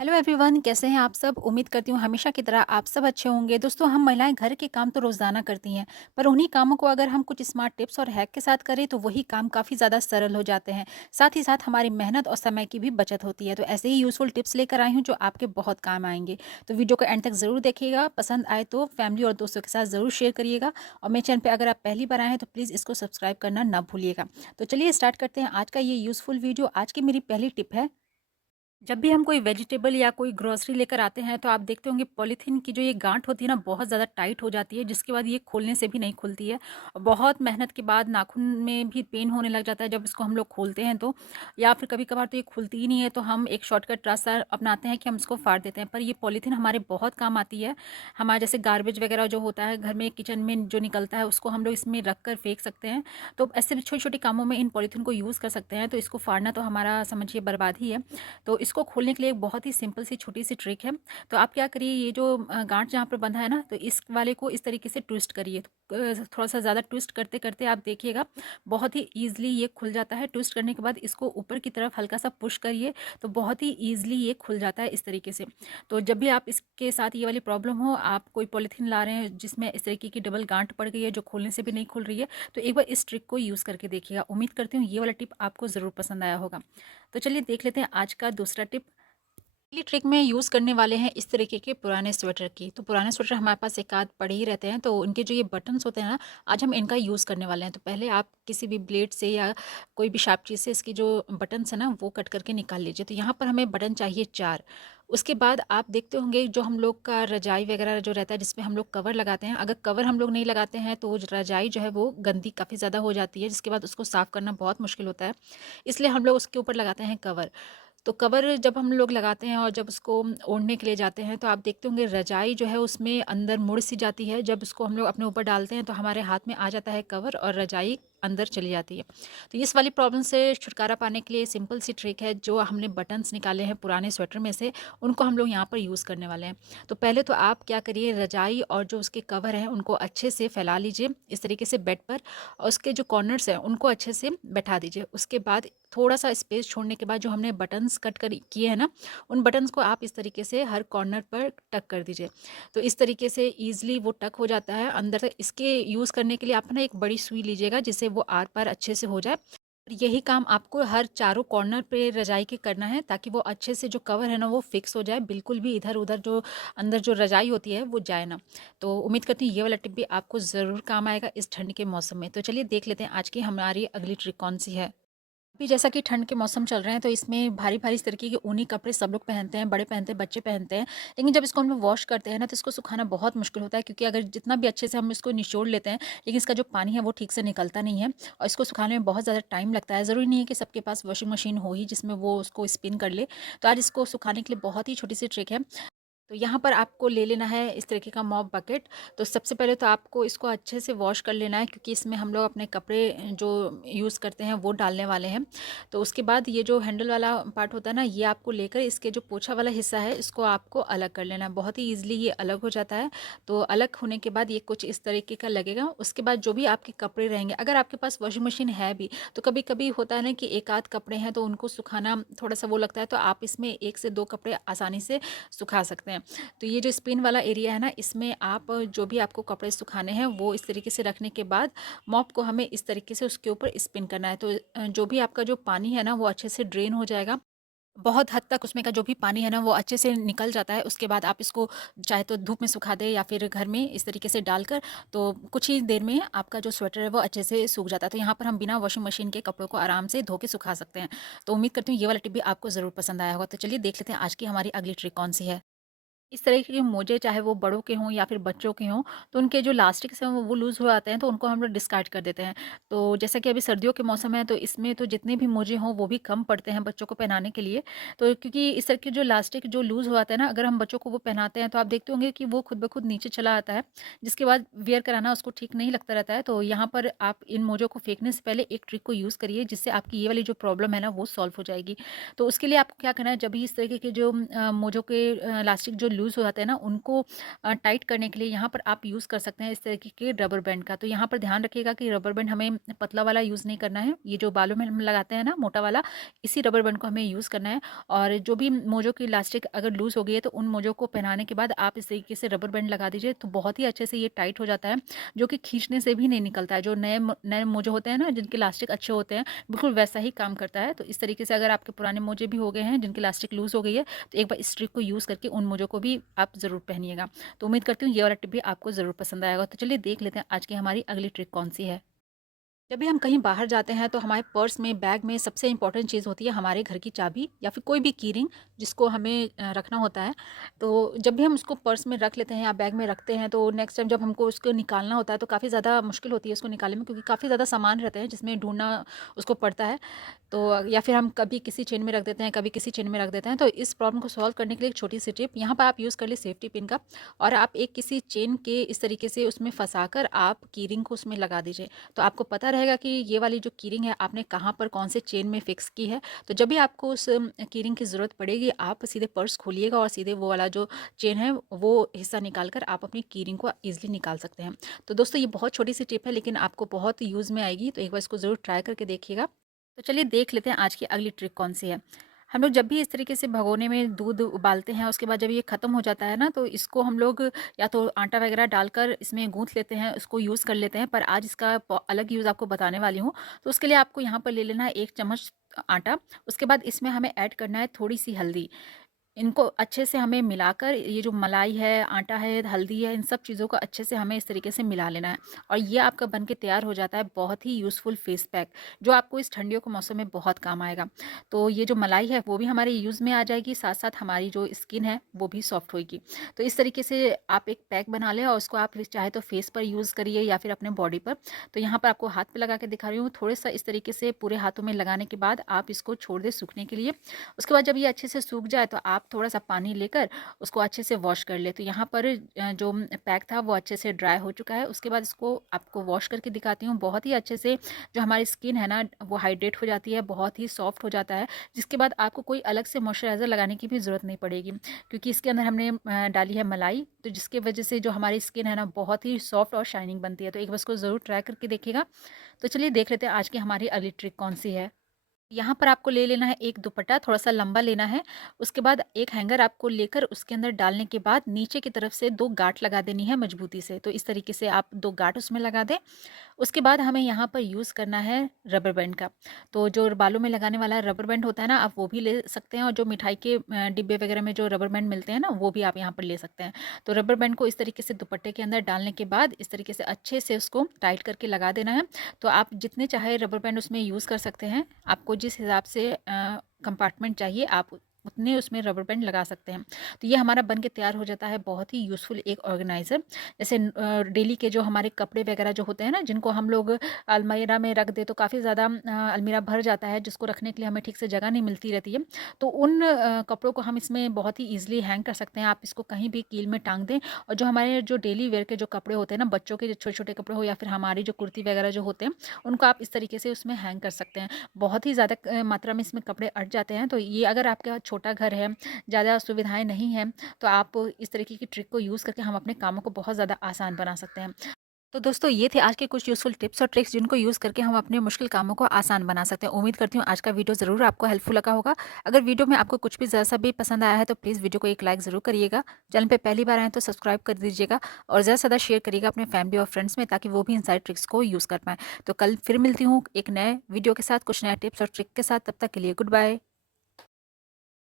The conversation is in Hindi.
हेलो एवरीवन, कैसे हैं आप सब। उम्मीद करती हूँ हमेशा की तरह आप सब अच्छे होंगे। दोस्तों, हम महिलाएं घर के काम तो रोज़ाना करती हैं, पर उन्हीं कामों को अगर हम कुछ स्मार्ट टिप्स और हैक के साथ करें तो वही काम काफ़ी ज़्यादा सरल हो जाते हैं। साथ ही साथ हमारी मेहनत और समय की भी बचत होती है। तो ऐसे ही यूज़फुल टिप्स लेकर आई हूँ जो आपके बहुत काम आएंगे। तो वीडियो को एंड तक ज़रूर देखिएगा। पसंद आए तो फैमिली और दोस्तों के साथ ज़रूर शेयर करिएगा। और मेरे चैनल पर अगर आप पहली बार आए हैं तो प्लीज़ इसको सब्सक्राइब करना ना भूलिएगा। तो चलिए स्टार्ट करते हैं आज का ये यूज़फुल वीडियो। आज की मेरी पहली टिप है, जब भी हम कोई वेजिटेबल या कोई ग्रोसरी लेकर आते हैं तो आप देखते होंगे पॉलीथीन की जो ये गांठ होती है ना, बहुत ज़्यादा टाइट हो जाती है, जिसके बाद ये खोलने से भी नहीं खुलती है। और बहुत मेहनत के बाद नाखून में भी पेन होने लग जाता है जब इसको हम लोग खोलते हैं तो। या फिर कभी कभार तो ये खुलती ही नहीं है, तो हम एक शॉर्टकट रास्ता अपनाते हैं कि हम इसको फाड़ देते हैं। पर ये पॉलीथीन हमारे बहुत काम आती है। हमारे जैसे गार्बेज वगैरह जो होता है घर में, किचन में जो निकलता है, उसको हम लोग इसमें रख कर फेंक सकते हैं। तो ऐसे छोटे छोटे कामों में इन पॉलीथीन को यूज़ कर सकते हैं। तो इसको फाड़ना तो हमारा समझिए बर्बाद ही है। तो इसको खोलने के लिए एक बहुत ही सिंपल सी छोटी सी ट्रिक है। तो आप क्या करिए, ये जो गांठ जहाँ पर बंधा है ना, तो इस वाले को इस तरीके से ट्विस्ट करिए। थोड़ा सा ज़्यादा ट्विस्ट करते करते आप देखिएगा बहुत ही ईजिली ये खुल जाता है। ट्विस्ट करने के बाद इसको ऊपर की तरफ हल्का सा पुश करिए, तो बहुत ही ईजिली ये खुल जाता है इस तरीके से। तो जब भी आप इसके साथ ये वाली प्रॉब्लम हो, आप कोई पॉलीथीन ला रहे हैं जिसमें इस तरीके की डबल गांठ पड़ गई है जो खोलने से भी नहीं खुल रही है, तो एक बार इस ट्रिक को यूज़ करके देखिएगा। उम्मीद करती हूँ ये वाला टिप आपको ज़रूर पसंद आया होगा। तो चलिए देख लेते हैं आज का दूसरा टिप। पहली ट्रिक में यूज़ करने वाले हैं इस तरीके के पुराने स्वेटर की। तो पुराने स्वेटर हमारे पास एक आध पड़े ही रहते हैं, तो उनके जो ये बटन्स होते हैं ना, आज हम इनका यूज़ करने वाले हैं। तो पहले आप किसी भी ब्लेड से या कोई भी शार्प चीज़ से इसकी जो बटन्स है ना वो कट करके निकाल लीजिए। तो यहाँ पर हमें बटन चाहिए 4। उसके बाद आप देखते होंगे जो हम लोग का रजाई वगैरह जो रहता है जिसमें हम लोग कवर लगाते हैं, अगर कवर हम लोग नहीं लगाते हैं तो रजाई जो है वो गंदी काफ़ी ज़्यादा हो जाती है, जिसके बाद उसको साफ़ करना बहुत मुश्किल होता है। इसलिए हम लोग उसके ऊपर लगाते हैं कवर। तो कवर जब हम लोग लगाते हैं और जब उसको ओढ़ने के लिए जाते हैं, तो आप देखते होंगे रजाई जो है उसमें अंदर मुड़ सी जाती है। जब उसको हम लोग अपने ऊपर डालते हैं तो हमारे हाथ में आ जाता है कवर और रजाई अंदर चली जाती है। तो इस वाली प्रॉब्लम से छुटकारा पाने के लिए सिंपल सी ट्रिक है। जो हमने बटन्स निकाले हैं पुराने स्वेटर में से, उनको हम लोग यहाँ पर यूज़ करने वाले हैं। तो पहले तो आप क्या करिए, रजाई और जो उसके कवर हैं उनको अच्छे से फैला लीजिए इस तरीके से बेड पर, और उसके जो कॉर्नर्स हैं उनको अच्छे से बैठा दीजिए। उसके बाद थोड़ा सा स्पेस छोड़ने के बाद जो हमने बटन्स कट कर किए हैं ना, उन बटन्स को आप इस तरीके से हर कॉर्नर पर टक कर दीजिए। तो इस तरीके से ईज़िली वो टक हो जाता है अंदर तक। इसके यूज़ करने के लिए आप ना एक बड़ी सुई लीजिएगा जिससे वो आर पार अच्छे से हो जाए। और यही काम आपको हर चारों कॉर्नर पे रजाई के करना है, ताकि वो अच्छे से जो कवर है ना वो फिक्स हो जाए, बिल्कुल भी इधर उधर जो अंदर जो रजाई होती है वो जाए ना। तो उम्मीद करती हूँ ये वाला टिप भी आपको ज़रूर काम आएगा इस ठंड के मौसम में। तो चलिए देख लेते हैं आज की हमारी अगली ट्रिक कौन सी है। अभी जैसा कि ठंड के मौसम चल रहे हैं तो इसमें भारी-भारी इस तरीके के ऊनी कपड़े सब लोग पहनते हैं, बड़े पहनते हैं, बच्चे पहनते हैं। लेकिन जब इसको हम लोग वॉश करते हैं ना, तो इसको सुखाना बहुत मुश्किल होता है, क्योंकि अगर जितना भी अच्छे से हम इसको निचोड़ लेते हैं, लेकिन इसका जो पानी है वो ठीक से निकलता नहीं है और इसको सुखाने में बहुत ज़्यादा टाइम लगता है। ज़रूरी नहीं है कि सबके पास वॉशिंग मशीन हो ही जिसमें वो उसको स्पिन कर ले। तो आज इसको सुखाने के लिए बहुत ही छोटी-सी ट्रिक है। तो यहाँ पर आपको ले लेना है इस तरीके का मॉप बकेट। तो सबसे पहले तो आपको इसको अच्छे से वॉश कर लेना है, क्योंकि इसमें हम लोग अपने कपड़े जो यूज़ करते हैं वो डालने वाले हैं। तो उसके बाद ये जो हैंडल वाला पार्ट होता है ना, ये आपको लेकर इसके जो पोछा वाला हिस्सा है इसको आपको अलग कर लेना है। बहुत ही ईजिली ये अलग हो जाता है। तो अलग होने के बाद ये कुछ इस तरीके का लगेगा। उसके बाद जो भी आपके कपड़े रहेंगे, अगर आपके पास वॉशिंग मशीन है भी, तो कभी कभी होता है ना कि एक आध कपड़े हैं तो उनको सुखाना थोड़ा सा वो लगता है, तो आप इसमें 1 से 2 कपड़े आसानी से सुखा सकते हैं। तो ये जो स्पिन वाला एरिया है ना, इसमें आप जो भी आपको कपड़े सुखाने हैं वो इस तरीके से रखने के बाद मॉप को हमें इस तरीके से उसके ऊपर स्पिन करना है। तो जो भी आपका जो पानी है ना वो अच्छे से ड्रेन हो जाएगा। बहुत हद तक उसमें का जो भी पानी है ना वो अच्छे से निकल जाता है। उसके बाद आप इसको चाहे तो धूप में सुखा दें या फिर घर में इस तरीके से डालकर, तो कुछ ही देर में आपका जो स्वेटर है वो अच्छे से सूख जाता है। तो यहाँ पर हम बिना वॉशिंग मशीन के कपड़ों को आराम से धो के सुखा सकते हैं। तो उम्मीद करती हूँ ये वाला टिप भी आपको ज़रूर पसंद आया होगा। तो चलिए देख लेते हैं आज की हमारी अगली ट्रिक कौन सी है। इस तरह के मोजे चाहे वो बड़ों के हों या फिर बच्चों के हों, तो उनके जो लास्टिक्स हैं वो लूज़ हो जाते हैं, तो उनको हम लोग डिस्कार्ड कर देते हैं। तो जैसा कि अभी सर्दियों के मौसम है, तो इसमें तो जितने भी मोजे हों वो भी कम पड़ते हैं बच्चों को पहनाने के लिए। तो क्योंकि इस तरह के जो लास्टिक जो लूज़ हो जाता है ना, अगर हम बच्चों को वो पहनाते हैं तो आप देखते होंगे कि वो खुद ब खुद नीचे चला आता है, जिसके बाद वियर कराना उसको ठीक नहीं लगता रहता है। तो यहाँ पर आप इन मोजों को फेंकने से पहले एक ट्रिक को यूज़ करिए, जिससे आपकी ये वाली जो प्रॉब्लम है ना वो सॉल्व हो जाएगी। तो उसके लिए आपको क्या करना है, जब भी इस तरीके के जो मोजों के लास्टिक जो लूज़ हो जाते हैं ना, उनको टाइट करने के लिए यहाँ पर आप यूज़ कर सकते हैं इस तरीके के रबर बैंड का। तो यहाँ पर ध्यान रखिएगा कि रबर बैंड हमें पतला वाला यूज़ नहीं करना है, ये जो बालों में हम लगाते हैं ना मोटा वाला, इसी रबर बैंड को हमें यूज़ करना है। और जो भी मोजों की इलास्टिक अगर लूज़ हो गई है तो उन मोजों को पहनाने के बाद आप इस तरीके से रबर बैंड लगा दीजिए, तो बहुत ही अच्छे से ये टाइट हो जाता है, जो कि खींचने से भी नहीं निकलता है। जो नए मोजे होते हैं ना, जिनके इलास्टिक अच्छे होते हैं, बिल्कुल वैसा ही काम करता है। तो इस तरीके से अगर आपके पुराने मोजे भी हो गए हैं जिनकी इलास्टिक लूज़ हो गई है, तो एक बार इस ट्रिक को यूज़ करके उन मोजों को भी आप ज़रूर पहनिएगा। तो उम्मीद करती हूँ ये वाला टिप भी आपको ज़रूर पसंद आएगा। तो चलिए देख लेते हैं आज की हमारी अगली ट्रिक कौन-सी है। जब भी हम कहीं बाहर जाते हैं तो हमारे पर्स में, बैग में सबसे इम्पोर्टेंट चीज़ होती है हमारे घर की चाबी या फिर कोई भी की रिंग जिसको हमें रखना होता है। तो जब भी हम उसको पर्स में रख लेते हैं या बैग में रखते हैं, तो नेक्स्ट टाइम जब हमको उसको निकालना होता है तो काफ़ी ज़्यादा मुश्किल होती है उसको निकालने में, क्योंकि काफ़ी ज़्यादा सामान रहते हैं जिसमें ढूँढना उसको पड़ता है। तो या फिर हम कभी किसी चेन में रख देते हैं, कभी किसी चेन में रख देते हैं। तो इस प्रॉब्लम को सॉल्व करने के लिए एक छोटी सी टिप यहाँ पर आप यूज़ कर लिए सेफ्टी पिन का, और आप एक किसी चेन के इस तरीके से उसमें फँसाकर आप की रिंग को उसमें लगा दीजिए। तो आपको पता रहेगा कि ये वाली जो की रिंग है आपने कहाँ पर कौन से चेन में फिक्स की है। तो जब भी आपको उस की रिंग की ज़रूरत पड़ेगी, आप सीधे पर्स खोलिएगा और सीधे वो वाला जो चेन है वो हिस्सा निकाल कर आप अपनी की रिंग को ईज़िली निकाल सकते हैं। तो दोस्तों ये बहुत छोटी सी टिप है, लेकिन आपको बहुत यूज़ में आएगी, तो एक बार इसको ज़रूर ट्राई करके देखिएगा। तो चलिए देख लेते हैं आज की अगली ट्रिक कौन सी है। हम लोग जब भी इस तरीके से भगोने में दूध उबालते हैं, उसके बाद जब ये ख़त्म हो जाता है ना, तो इसको हम लोग या तो आटा वगैरह डालकर इसमें गूँथ लेते हैं, उसको यूज़ कर लेते हैं। पर आज इसका अलग यूज़ आपको बताने वाली हूँ। तो उसके लिए आपको यहाँ पर ले लेना है 1 चम्मच आटा। उसके बाद इसमें हमें ऐड करना है थोड़ी सी हल्दी। इनको अच्छे से हमें मिलाकर, ये जो मलाई है, आटा है, हल्दी है, इन सब चीज़ों को अच्छे से हमें इस तरीके से मिला लेना है। और ये आपका बन के तैयार हो जाता है बहुत ही यूज़फुल फेस पैक, जो आपको इस ठंडियों के मौसम में बहुत काम आएगा। तो ये जो मलाई है वो भी हमारे यूज़ में आ जाएगी, साथ-साथ हमारी जो स्किन है वो भी सॉफ्ट होएगी। तो इस तरीके से आप एक पैक बना लें और उसको आप चाहे तो फेस पर यूज़ करिए या फिर अपने बॉडी पर। तो यहाँ पर आपको हाथ पे लगा के दिखा रही हूँ। थोड़ा-सा इस तरीके से पूरे हाथों में लगाने के बाद आप इसको छोड़ दें सूखने के लिए। उसके बाद जब ये अच्छे से सूख जाए तो आप थोड़ा-सा पानी लेकर उसको अच्छे से वॉश कर लें। तो यहाँ पर जो पैक था वो अच्छे से ड्राई हो चुका है। उसके बाद इसको आपको वॉश करके दिखाती हूँ। बहुत ही अच्छे से जो हमारी स्किन है ना वो हाइड्रेट हो जाती है, बहुत ही सॉफ्ट हो जाता है, जिसके बाद आपको कोई अलग से मॉइस्चराइज़र लगाने की भी ज़रूरत नहीं पड़ेगी, क्योंकि इसके अंदर हमने डाली है मलाई, तो जिसकी वजह से जो हमारी स्किन है ना बहुत ही सॉफ्ट और शाइनिंग बनती है। तो एक बार इसको ज़रूर ट्राई करके देखिएगा। तो चलिए देख लेते हैं आज की हमारी अगली ट्रिक कौन-सी है। यहाँ पर आपको ले लेना है एक दुपट्टा, थोड़ा-सा लंबा लेना है। उसके बाद एक हैंगर आपको लेकर उसके अंदर डालने के बाद नीचे की तरफ से 2 गाँठ लगा देनी है मजबूती से। तो इस तरीके से आप 2 गाँठ उसमें लगा दें। उसके बाद हमें यहाँ पर यूज़ करना है रबर बैंड का। तो जो बालों में लगाने वाला रबर बैंड होता है ना, आप वो भी ले सकते हैं, और जो मिठाई के डिब्बे वगैरह में जो रबर बैंड मिलते हैं ना, वो भी आप यहाँ पर ले सकते हैं। तो रबर बैंड को इस तरीके से दुपट्टे के अंदर डालने के बाद इस तरीके से अच्छे से उसको टाइट करके लगा देना है। तो आप जितने चाहे रबर बैंड उसमें यूज़ कर सकते हैं। आपको जिस हिसाब से कंपार्टमेंट चाहिए आप उतने उसमें रबर बैंड लगा सकते हैं। तो ये हमारा बन के तैयार हो जाता है बहुत ही यूज़फुल एक ऑर्गेनाइज़र। जैसे डेली के जो हमारे कपड़े वगैरह जो होते हैं ना, जिनको हम लोग अलमीरा में रख दें तो काफ़ी ज़्यादा अलमीरा भर जाता है, जिसको रखने के लिए हमें ठीक से जगह नहीं मिलती रहती है। तो उन कपड़ों को हम इसमें बहुत ही ईज़िली हैंग कर सकते हैं। आप इसको कहीं भी कील में टाँग दें, और जो हमारे जो डेली वेयर के जो कपड़े होते हैं ना, बच्चों के जो छोटे-छोटे कपड़े हो या फिर हमारी जो कुर्ती वगैरह जो होते हैं, उनको आप इस तरीके से उसमें हैंग कर सकते हैं। बहुत ही ज़्यादा मात्रा में इसमें कपड़े अट जाते हैं। तो ये अगर आपका छोटा घर है, ज़्यादा सुविधाएँ नहीं हैं, तो आप इस तरीके की ट्रिक को यूज़ करके हम अपने कामों को बहुत ज़्यादा आसान बना सकते हैं। तो दोस्तों ये थे आज के कुछ यूज़फुल टिप्स और ट्रिक्स, जिनको यूज़ करके हम अपने मुश्किल कामों को आसान बना सकते हैं। उम्मीद करती हूँ आज का वीडियो ज़रूर आपको हेल्पफुल लगा होगा। अगर वीडियो में आपको कुछ भी ज़रा-सा भी पसंद आया है तो प्लीज़ वीडियो को एक लाइक ज़रूर करिएगा। चैनल पे पहली बार आए हैं तो सब्सक्राइब कर दीजिएगा, और ज़्यादा से ज़्यादा शेयर करिएगा अपने फैमिली और फ्रेंड्स में, ताकि वो भी इन सारी ट्रिक्स को यूज़ कर पाएँ। तो कल फिर मिलती हूँ एक नए वीडियो के साथ, कुछ नए टिप्स और ट्रिक के साथ। तब तक के लिए गुड बाय।